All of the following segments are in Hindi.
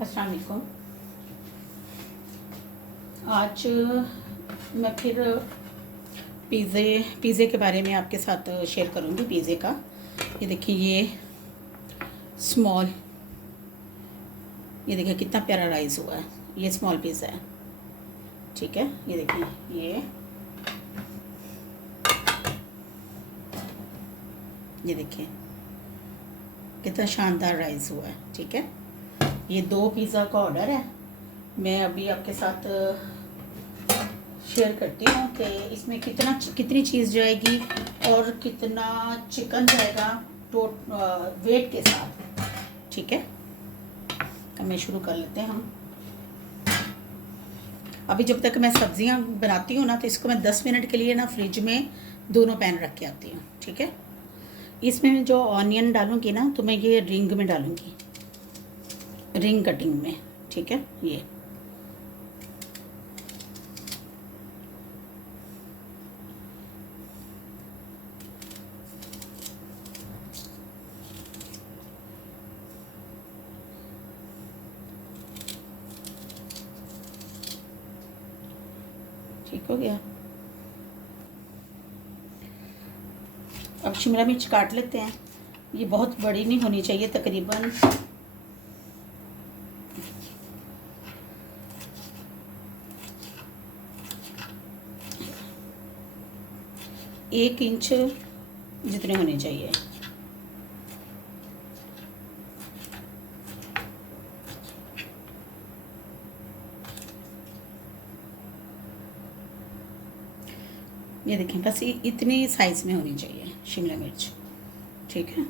अस्सलाम वालेकुम। आज मैं फिर पिज़्ज़े के बारे में आपके साथ शेयर करूँगी। पिज़्ज़े का ये देखिए, स्मॉल ये देखिए कितना प्यारा राइस हुआ है। ये स्मॉल पिज़्ज़ा है, ठीक है। ये देखिए, ये देखिए कितना शानदार राइस हुआ है, ठीक है। ये 2 पिज़्ज़ा का ऑर्डर है। मैं अभी आपके साथ शेयर करती हूँ कि इसमें कितनी चीज़ जाएगी और कितना चिकन जाएगा वेट के साथ, ठीक है। अब मैं शुरू कर लेते हैं हम। अभी जब तक मैं सब्जियां बनाती हूँ ना, तो इसको मैं 10 मिनट के लिए ना फ्रिज में दोनों पैन रख के आती हूँ, ठीक है। इसमें जो ऑनियन डालूँगी ना, तो मैं ये रिंग में डालूँगी, रिंग कटिंग में, ठीक है। ये ठीक हो गया। अब शिमला मिर्च काट लेते हैं। ये बहुत बड़ी नहीं होनी चाहिए, तकरीबन 1 इंच जितने होने चाहिए। ये देखें, बस इतनी साइज़ में होनी चाहिए शिमला मिर्च, ठीक है।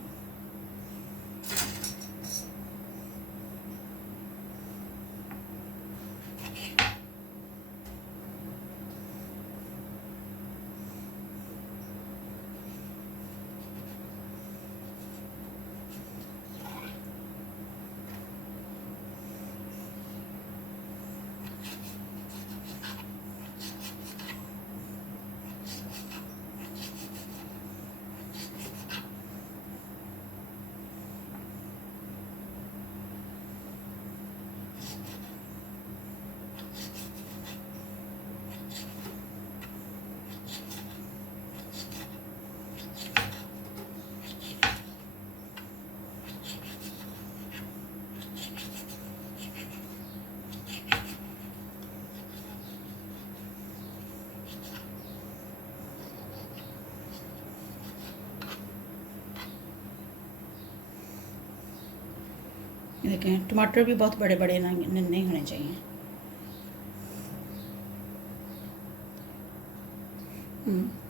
ये देखें, टमाटर भी बहुत बड़े बड़े नहीं होने चाहिए।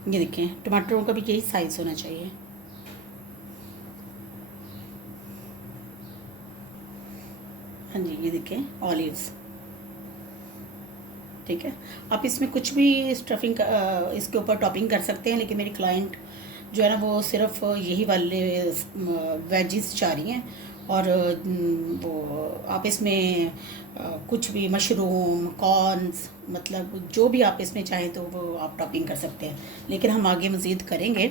ये देखें, टमाटरों का भी यही साइज़ होना चाहिए। हाँ जी, ये देखें ऑलिव्स, ठीक है। आप इसमें कुछ भी स्टफिंग इसके ऊपर टॉपिंग कर सकते हैं, लेकिन मेरी क्लाइंट जो है ना, वो सिर्फ यही वाले वेजिस चाह रही हैं। और वो आप इसमें कुछ भी मशरूम, कॉर्न्स, मतलब जो भी आप इसमें चाहें तो वो आप टॉपिंग कर सकते हैं, लेकिन हम आगे मज़ीद करेंगे।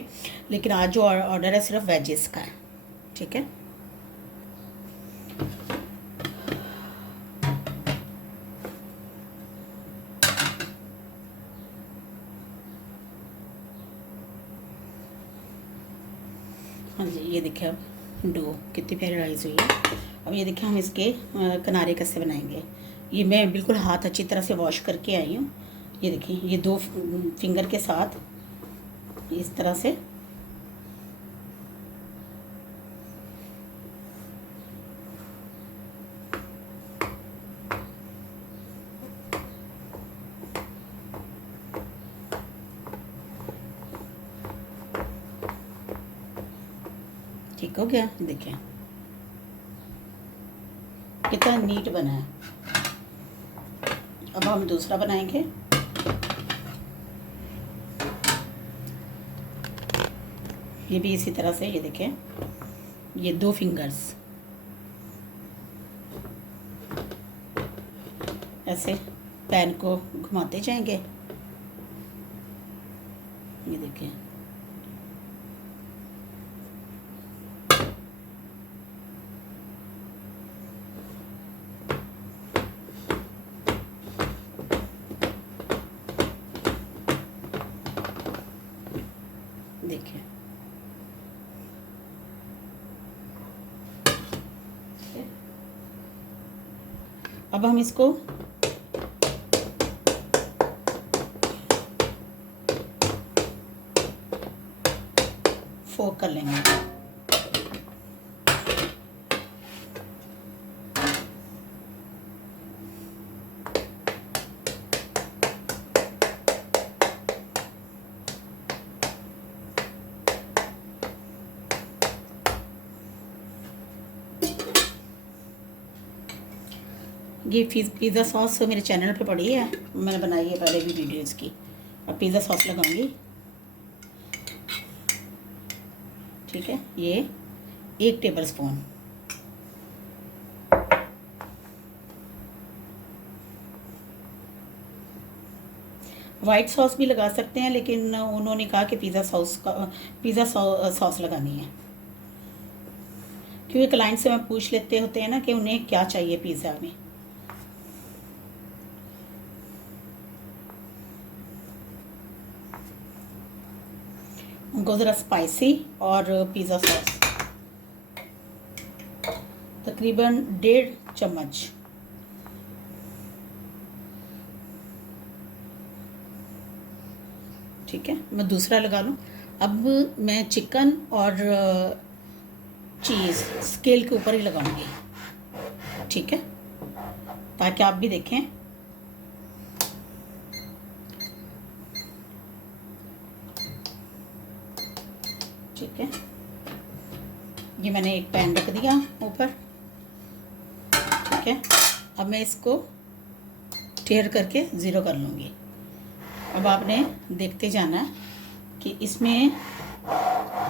लेकिन आज जो ऑर्डर है सिर्फ वेजिस का है, ठीक है। हाँ जी, ये देखिए, अब डो कितनी प्यारी राइस हुई है। अब ये देखिए, हम इसके किनारे कैसे बनाएंगे। ये मैं बिल्कुल हाथ अच्छी तरह से वॉश करके आई हूँ। ये देखिए, ये 2 फिंगर के साथ इस तरह से ठीक हो गया। देखिए कितना नीट बना है। अब हम दूसरा बनाएंगे। ये भी इसी तरह से, ये देखें, ये 2 फिंगर्स ऐसे पैन को घुमाते जाएंगे। ये देखिए, अब हम इसको फोक कर लेंगे। ये पिज़्ज़ा सॉस मेरे चैनल पे पड़ी है, मैंने बनाई है पहले भी वीडियो इसकी। अब पिज़्ज़ा सॉस लगाऊंगी। ठीक है, ये 1 टेबल स्पून। वाइट सॉस भी लगा सकते हैं, लेकिन उन्होंने कहा कि पिज़्ज़ा सॉस लगानी है, क्योंकि क्लाइंट से मैं पूछ लेते होते हैं ना कि उन्हें क्या चाहिए पिज़्ज़ा में। उनको ज़रा स्पाइसी और पिज़्ज़ा सॉस तकरीबन 1.5 चम्मच। ठीक है, मैं दूसरा लगा लूँ। अब मैं चिकन और चीज़ स्केल के ऊपर ही लगाऊंगी। ठीक है, ताकि आप भी देखें। ठीक है, ये मैंने एक पैन रख दिया ऊपर। ठीक है, अब मैं इसको टेयर करके ज़ीरो कर लूँगी। अब आपने देखते जाना कि इसमें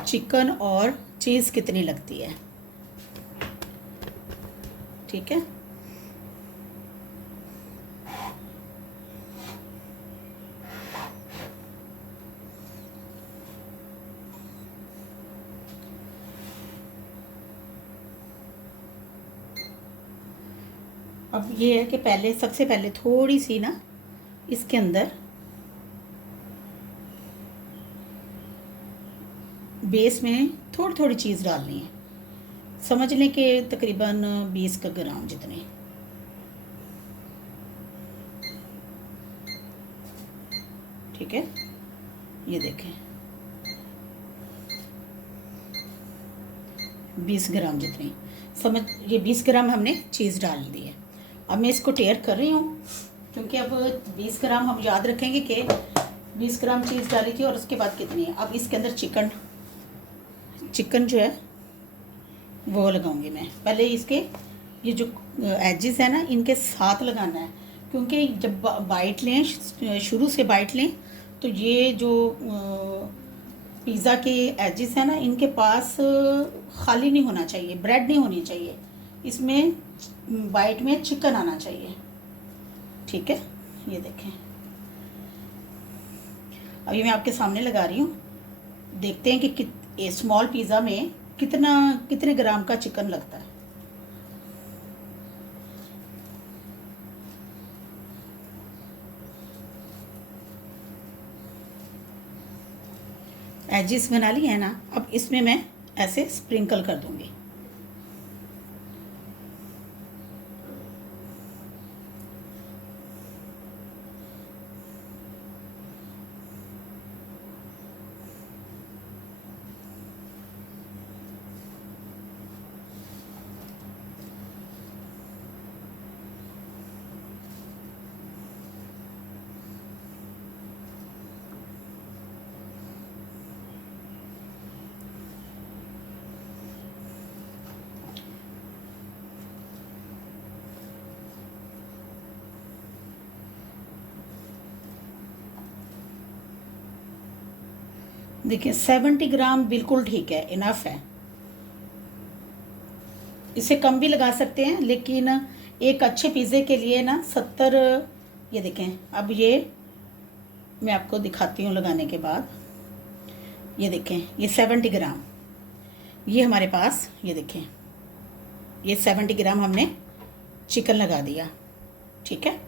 चिकन और चीज़ कितनी लगती है। ठीक है, अब ये है कि सबसे पहले थोड़ी सी ना इसके अंदर बेस में थोड़ी थोड़ी चीज़ डालनी है। समझ लें कि तकरीबन 20 ग्राम जितने। ठीक है, ये देखें 20 ग्राम जितनी। ये 20 ग्राम हमने चीज़ डाल दी है। अब मैं इसको टेयर कर रही हूँ, क्योंकि अब 20 ग्राम हम याद रखेंगे कि 20 ग्राम चीज़ डाली थी और उसके बाद कितनी है। अब इसके अंदर चिकन जो है वो लगाऊंगी मैं। पहले इसके ये जो एजेस है ना, इनके साथ लगाना है, क्योंकि जब बाइट लें, शुरू से बाइट लें, तो ये जो पिज़्ज़ा के एजेस है ना, इनके पास खाली नहीं होना चाहिए, ब्रेड नहीं होनी चाहिए, इसमें बाइट में चिकन आना चाहिए। ठीक है, ये देखें। अभी मैं आपके सामने लगा रही हूँ, देखते हैं कि स्मॉल पिज़्ज़ा में कितने ग्राम का चिकन लगता है। एजिस बना ली है ना, अब इसमें मैं ऐसे स्प्रिंकल कर दूंगी। देखिए 70 ग्राम बिल्कुल ठीक है, इनफ है। इससे कम भी लगा सकते हैं, लेकिन एक अच्छे पिज़्ज़े के लिए ना 70। ये देखें, अब ये मैं आपको दिखाती हूँ लगाने के बाद। ये देखें, ये 70 ग्राम ये हमारे पास, ये देखें, ये 70 ग्राम हमने चिकन लगा दिया। ठीक है,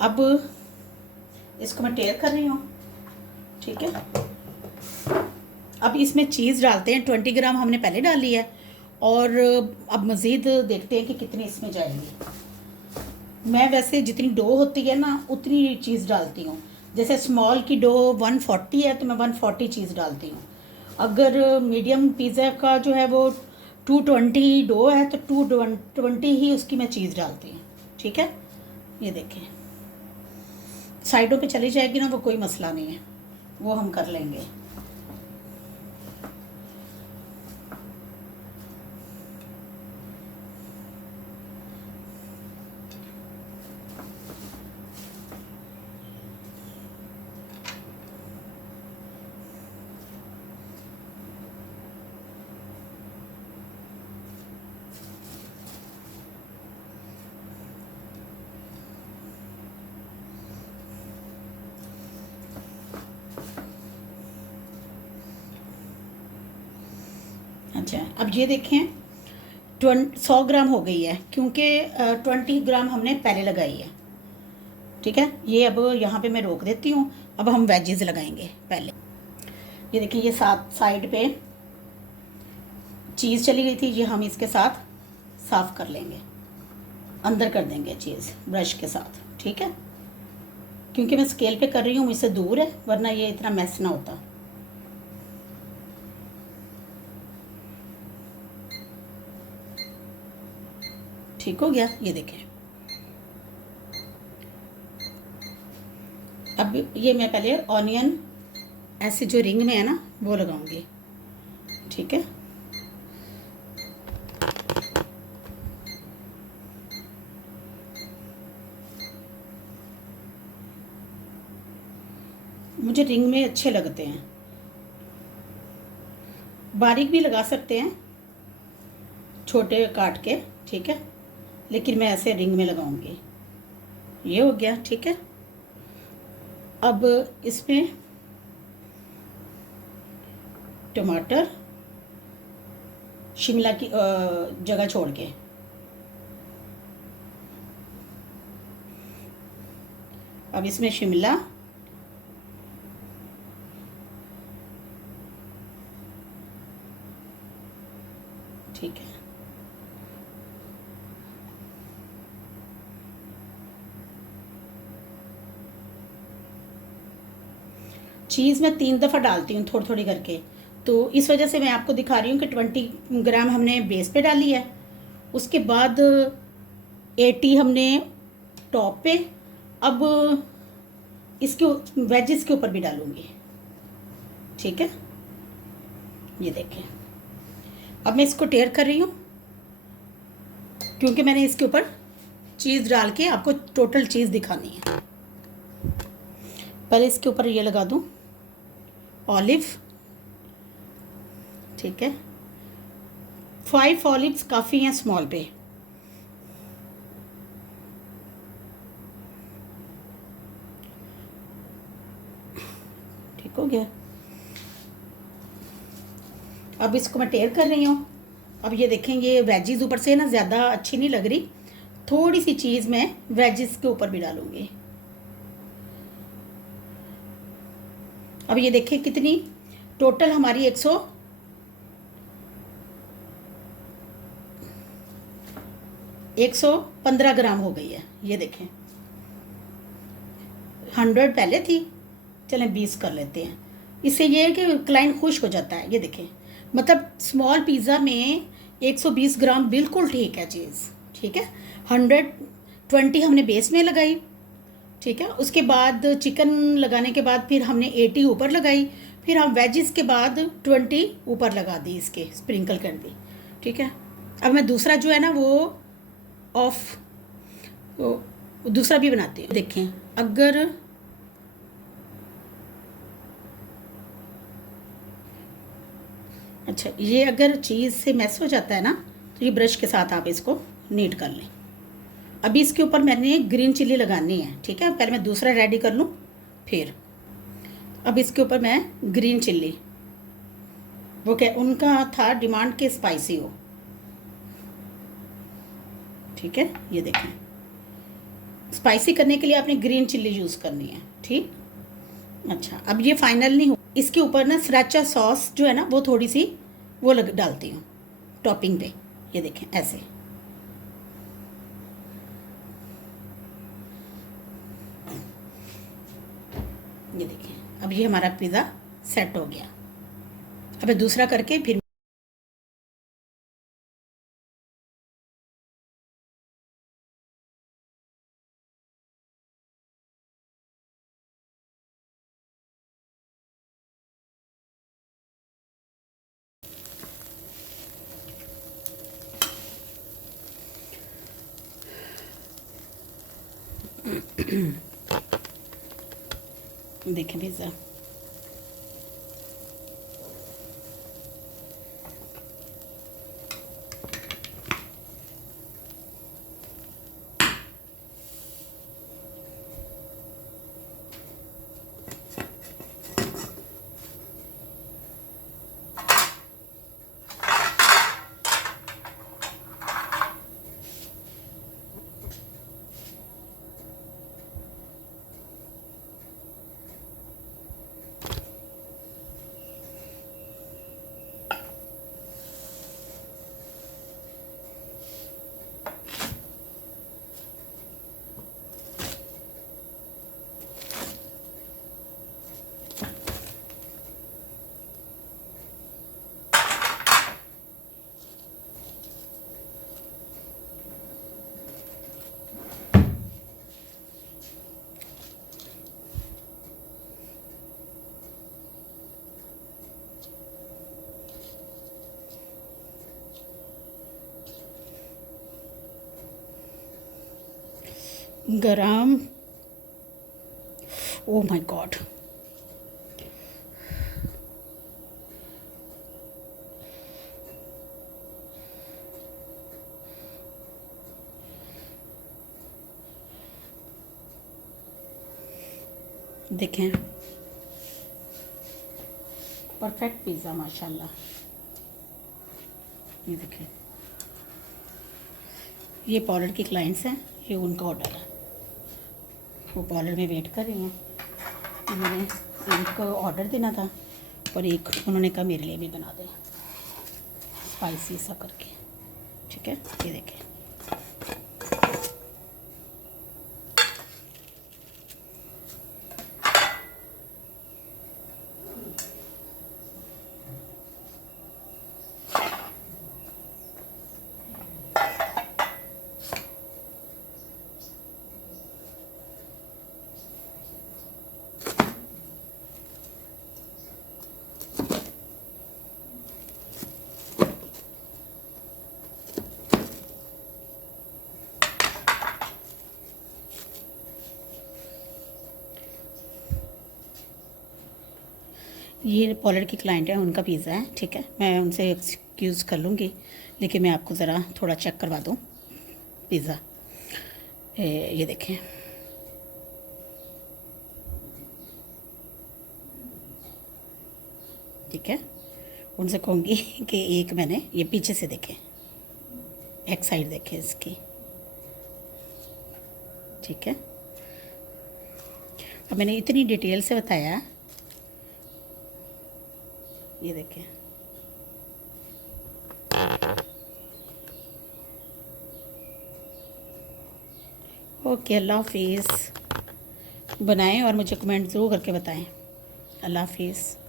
अब इसको मैं टेयर कर रही हूँ। ठीक है, अब इसमें चीज़ डालते हैं। 20 ग्राम हमने पहले डाली है, और अब मज़ीद देखते हैं कि कितनी इसमें जाएगी। मैं वैसे जितनी डो होती है ना उतनी चीज़ डालती हूँ। जैसे स्मॉल की डो 140 है तो मैं 140 चीज़ डालती हूँ। अगर मीडियम पिज़्ज़ा का जो है वो 220 डो है तो 220 ही उसकी मैं चीज़ डालती हूँ। ठीक है, ये देखें साइडों पे चली जाएगी ना, वो कोई मसला नहीं है, वो हम कर लेंगे। अच्छा, अब ये देखें 100 ग्राम हो गई है, क्योंकि 20 ग्राम हमने पहले लगाई है। ठीक है, ये अब यहाँ पे मैं रोक देती हूँ। अब हम वेजेस लगाएंगे पहले। ये देखिए ये साथ साइड पे चीज़ चली गई थी, ये हम इसके साथ साफ़ कर लेंगे, अंदर कर देंगे चीज़ ब्रश के साथ। ठीक है, क्योंकि मैं स्केल पे कर रही हूँ, मुझसे दूर है, वरना ये इतना मैस ना होता। ठीक हो गया, ये देखें। अब ये मैं पहले ऑनियन ऐसे जो रिंग में है ना वो लगाऊंगी। ठीक है, मुझे रिंग में अच्छे लगते हैं, बारीक भी लगा सकते हैं छोटे काट के। ठीक है, लेकिन मैं ऐसे रिंग में लगाऊंगी। ये हो गया। ठीक है, अब इसमें टमाटर शिमला की जगह छोड़ के, अब इसमें शिमला, ठीक है, चीज़ मैं 3 दफ़ा डालती हूँ थोड़ी थोड़ी करके, तो इस वजह से मैं आपको दिखा रही हूँ कि 20 ग्राम हमने बेस पे डाली है, उसके बाद 80 हमने टॉप पे। अब इसके वेजेस के ऊपर भी डालूँगी। ठीक है, ये देखें। अब मैं इसको टेयर कर रही हूँ, क्योंकि मैंने इसके ऊपर चीज़ डाल के आपको टोटल चीज़ दिखानी है। पहले इसके ऊपर ये लगा दूँ ऑलिव। ठीक है, 5 ऑलिव्स काफ़ी हैं स्मॉल पे। ठीक हो गया, अब इसको मैं टेयर कर रही हूँ। अब ये देखेंगे वेजिस ऊपर से ना ज़्यादा अच्छी नहीं लग रही, थोड़ी सी चीज़ मैं वेजिस के ऊपर भी डालूँगी। अब ये देखें कितनी टोटल हमारी 115 ग्राम हो गई है। ये देखें 100 पहले थी, चलें 20 कर लेते हैं। इससे ये है कि क्लाइंट खुश हो जाता है। ये देखें, मतलब स्मॉल पिज़्ज़ा में 120 ग्राम बिल्कुल ठीक है चीज़। ठीक है, 120 हमने बेस में लगाई। ठीक है, उसके बाद चिकन लगाने के बाद फिर हमने 80 ऊपर लगाई, फिर हम वेजिस के बाद 20 ऊपर लगा दी, इसके स्प्रिंकल कर दी। ठीक है, अब मैं दूसरा जो है ना वो दूसरा भी बनाती हूँ। देखें, अगर अच्छा ये अगर चीज़ से मैस हो जाता है ना तो ये ब्रश के साथ आप इसको नीट कर लें। अभी इसके ऊपर मैंने ग्रीन चिल्ली लगानी है। ठीक है, पहले मैं दूसरा रेडी कर लूँ फिर। अब इसके ऊपर मैं ग्रीन चिल्ली, वो क्या उनका था डिमांड के स्पाइसी हो। ठीक है, ये देखें स्पाइसी करने के लिए आपने ग्रीन चिल्ली यूज़ करनी है। ठीक, अच्छा अब ये फाइनल नहीं हो, इसके ऊपर ना सराचा सॉस जो है ना वो थोड़ी सी वो डालती हूँ टॉपिंग पे। ये देखें ऐसे, ये देखिए, अब ये हमारा पिज़्ज़ा सेट हो गया। अब मैं दूसरा करके फिर देखें पिज़्ज़ा। गरम, ओ माय गॉड। देखें, परफेक्ट पिज़्ज़ा माशाल्लाह। ये देखें, ये पार्लर की क्लाइंट्स हैं, ये उनका ऑर्डर है। वो पार्लर में वेट कर रही हैं। मैंने एक ऑर्डर देना था और एक उन्होंने कहा मेरे लिए भी बना दें, स्पाइसी सा करके। ठीक है, ये देखें। ये पार्लर की क्लाइंट है, उनका पिज़्ज़ा है। ठीक है, मैं उनसे एक्सक्यूज़ कर लूँगी, लेकिन मैं आपको ज़रा थोड़ा चेक करवा दूँ पिज़्ज़ा। ये देखें, ठीक है। उनसे कहूँगी कि एक मैंने ये पीछे से देखें, एक साइड देखें इसकी। ठीक है, अब मैंने इतनी डिटेल से बताया। ये देखें, ओके, अल्लाह हाफिज़। बनाएं और मुझे कमेंट ज़रूर करके बताएं। अल्लाह हाफिज़।